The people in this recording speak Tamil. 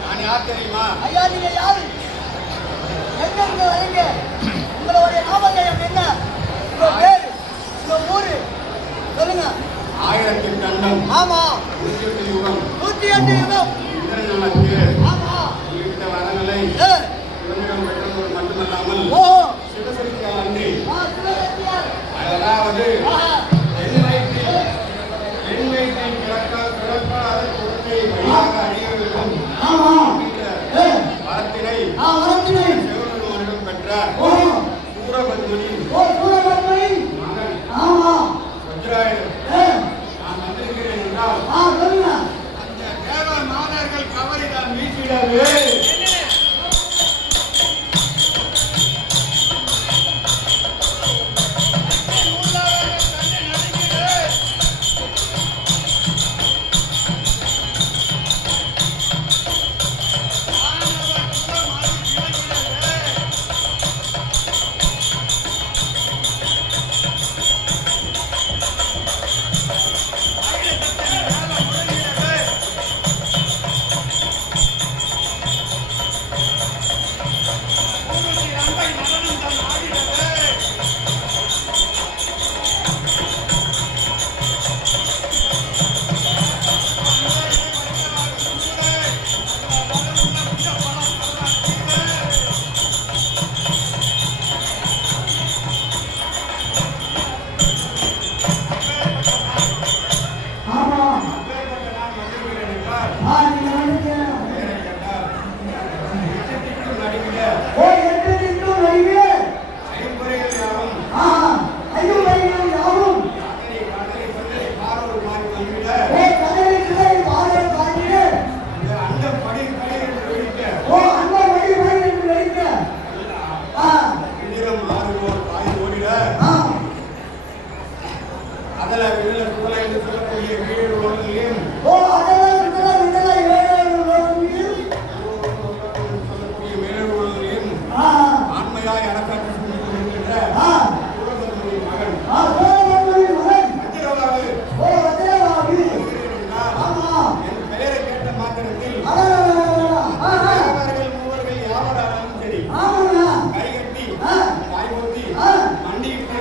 நான் யார் தெரியுமா? ஐயா, நீங்க யாரு? எங்க இருந்து வரீங்க? உங்களுடைய நாமதயம் என்ன? உங்க பேரு, உங்க ஊரு சொல்லுங்க. 1000 கண்டம். ஆமா. 108 யுகம். 108 யுகம். இந்திரனுக்கு ஆமா. இந்த வரங்களை இவனிடம் பெற்றதோடு மட்டுமல்லாமல் சிவசக்தியால் அன்றி அதாவது பெண் வயிற்றின் கிடக்காத குழந்தை வழியாக அணியவில்லும் வரத்தினை சிவனுடன் பெற்ற சூரபத்மனின் மகன் வஜ்ராயுதன் நான் வந்திருக்கிறேன் என்றால் அந்த தேவ மாதர்கள் கவரிதான் வீசிடவே மண்டியிட்டு